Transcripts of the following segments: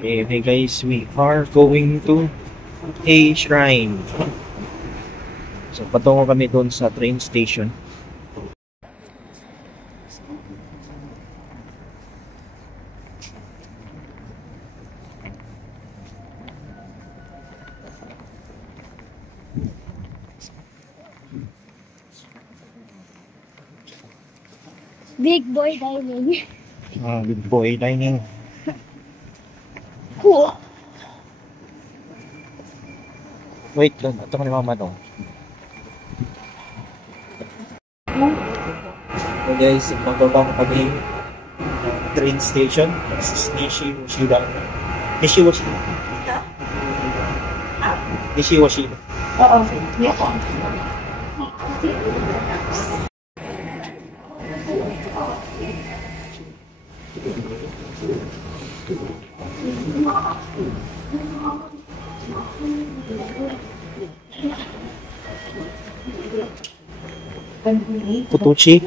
Okay guys, we are going to a shrine. So patungo kami doon sa train station. Big boy dining. Big boy dining. Cool. Wait lang, ito ko ni mama no. So guys, magbaba ko kami train station. This is Nishiwashida. Nishiwashida. Oo. Kutuchi.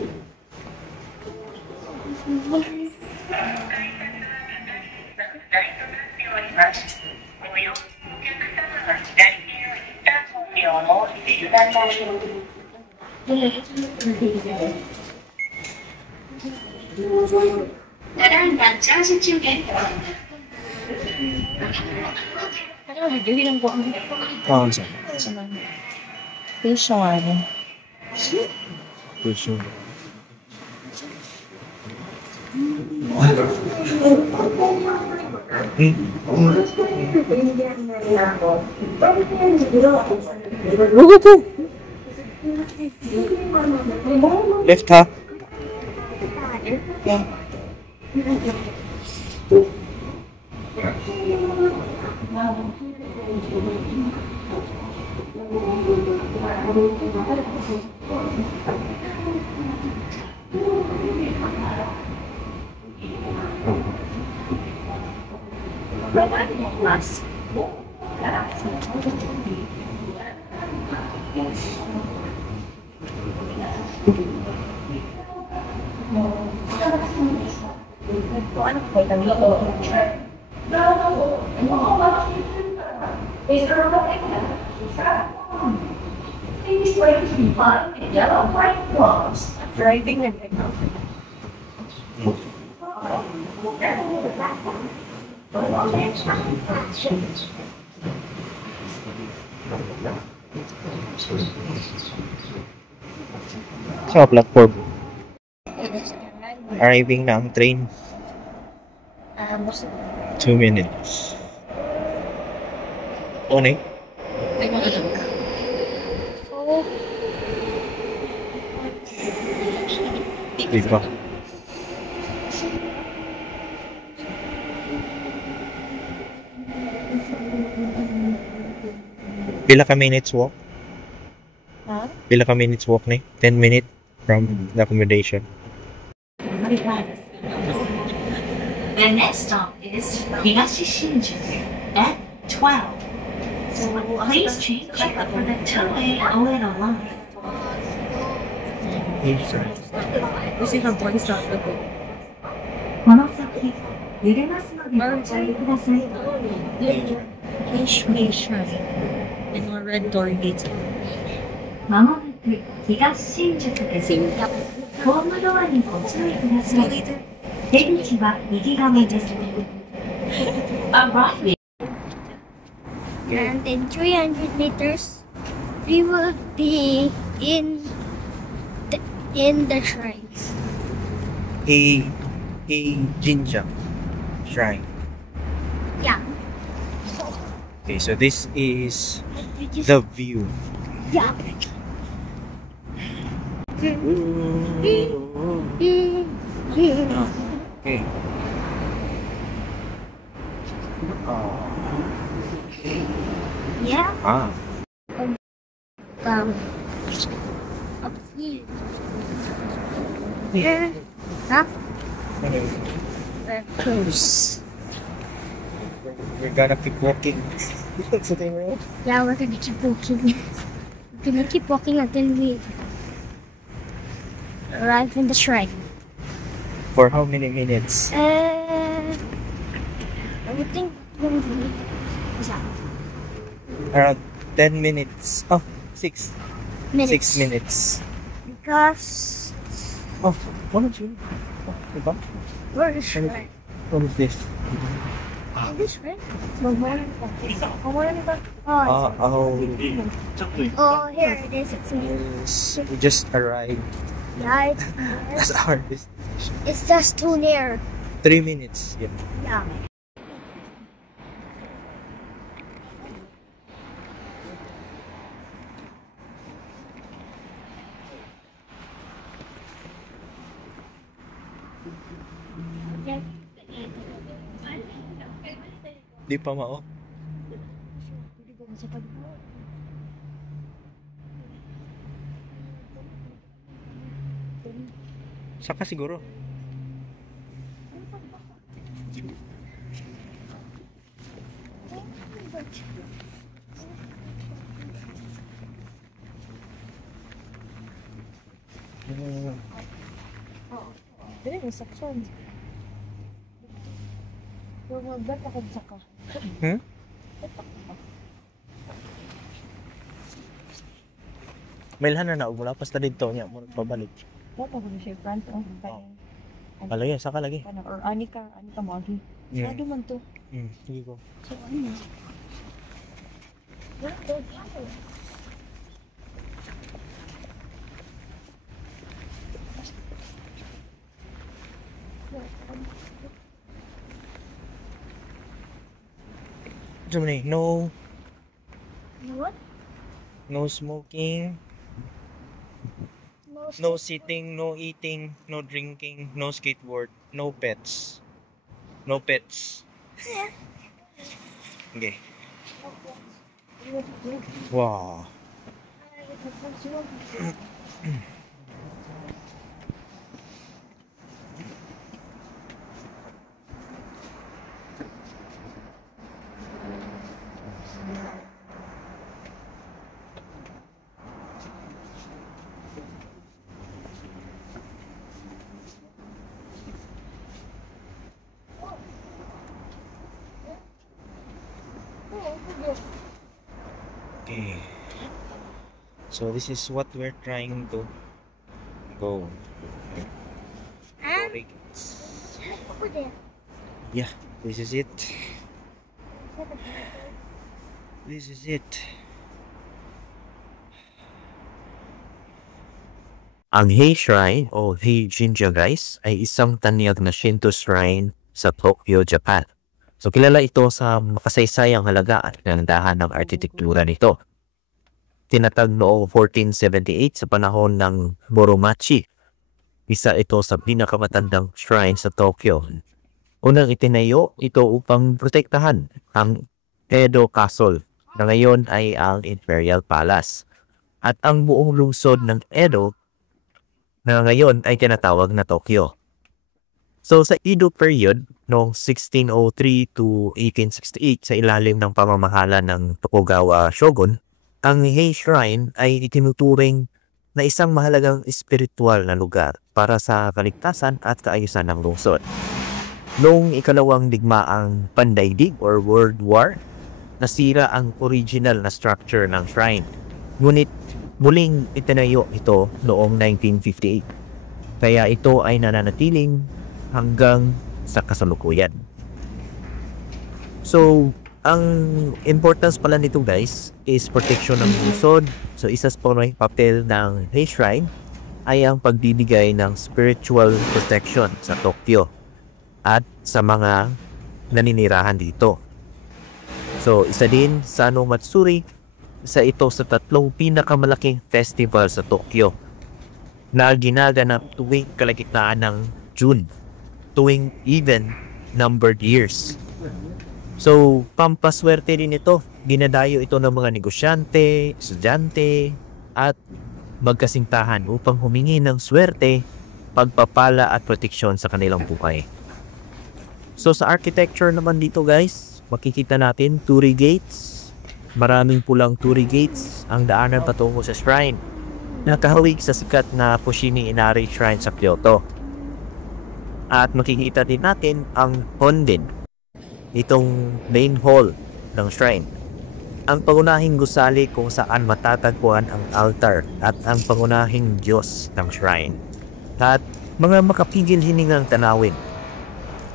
Left ha? Yeah. Driving and Sa platform. Arriving na ang train. 2 minutes. Ano eh? Diba? Pila ka minutes walk? Huh? Pila ka minutes walk ni? 10 minutes from the accommodation. The next stop is Higashi Shinjuku at 12. So please change for the 2A Oedo line. This is a boy stop. この先、揺れますのでご注意ください。Ishmi Shrine. And our red door gates. まもなく東新宿です。ホームドアにご注意ください。出口は右側です。Arriving. And in 300 meters, we will be in the shrines. A Jinja shrine. Yeah. Okay, so this is the view. Yeah. Okay. Yeah. Ah. Up here. Yeah. Huh? We're close. We're gonna keep walking. Yeah, we're gonna keep walking. We're gonna keep walking until we arrive in the shrine. For how many minutes? I would think Around 10 minutes. Oh, 6. 6 minutes. Because Oh, what is it? Oh, diba? where is right? What is this? This right? Oh, here it is. It's me. We just arrived. Yeah, That's our destination. it's just too near. 3 minutes. Yeah. Yeah. Di pa mao. Saka siguro. Dili mo sakson. Yung magbat ako saka. Hmm? Mailhan na og mula pa dito niya mo pabalik. Dapat ko siya front on Palagi saka lagi. or ani ka mo agi. Yeah. Ano man to? Sige ko. So ano? Germany, no What? no smoking, no sitting, no eating, no drinking, no skateboard, no pets. No pets. Okay. Wow. Okay. So this is what we're trying to go. And Yeah, this is it. This is it. Ang Hei Shrine o Hei Jinja guys ay isang tanyag na Shinto shrine sa Tokyo, Japan. So kilala ito sa makasaysayang halaga at gandahan ng arkitektura nito. Tinatag noong 1478 sa panahon ng Muromachi. Isa ito sa pinakamatandang shrine sa Tokyo. Unang itinayo ito upang protektahan ang Edo Castle na ngayon ay ang Imperial Palace. At ang buong lungsod ng Edo na ngayon ay tinatawag na Tokyo. So sa Edo period, noong 1603 to 1868 sa ilalim ng pamamahala ng Tokugawa Shogun, ang Hei Shrine ay itinuturing na isang mahalagang espiritual na lugar para sa kaligtasan at kaayusan ng lungsod. Noong ikalawang digmaang pandaigdig or World War, nasira ang original na structure ng shrine. Ngunit muling itinayo ito noong 1958. Kaya ito ay nananatiling hanggang sa kasalukuyan. So, ang importance pala nito guys is protection ng lungsod. So, isa sa papel ng Hei Shrine ay ang pagbibigay ng spiritual protection sa Tokyo at sa mga naninirahan dito. So, isa din sa Ano Matsuri, isa ito sa tatlong pinakamalaking festival sa Tokyo na ginaganap tuwing kalagitnaan ng June, tuwing even numbered years. So, pampaswerte din ito. Dinadayo ito ng mga negosyante, estudyante, at magkasintahan upang humingi ng swerte, pagpapala at proteksyon sa kanilang buhay. So, sa architecture naman dito guys, makikita natin torii gates. Maraming pulang torii gates ang daanan patungo sa shrine. Nakahawig sa sikat na Fushimi Inari Shrine sa Kyoto. At makikita din natin ang Honrin itong main hall ng shrine. Ang pangunahing gusali kung saan matatagpuan ang altar at ang pangunahing Diyos ng shrine. At mga makapigil hiningang tanawin.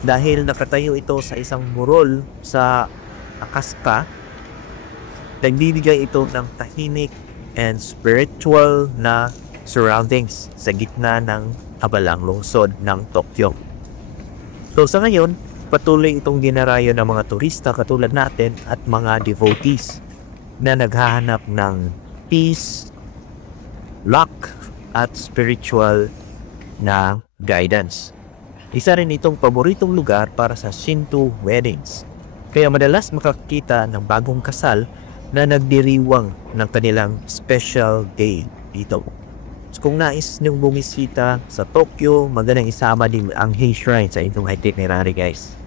Dahil nakatayo ito sa isang burol sa Akaska, nagbibigay ito ng tahimik and spiritual na surroundings sa gitna ng abalang lungsod ng Tokyo. So sa ngayon, patuloy itong dinarayo ng mga turista katulad natin at mga devotees na naghahanap ng peace, luck, at spiritual na guidance. Isa rin itong paboritong lugar para sa Shinto weddings. Kaya madalas makakita ng bagong kasal na nagdiriwang ng kanilang special day dito. So kung nais niyong bumisita sa Tokyo, magandang isama din ang Hei Shrine sa inyong itinerary, guys.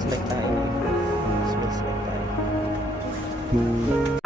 Select tayo. Select tayo.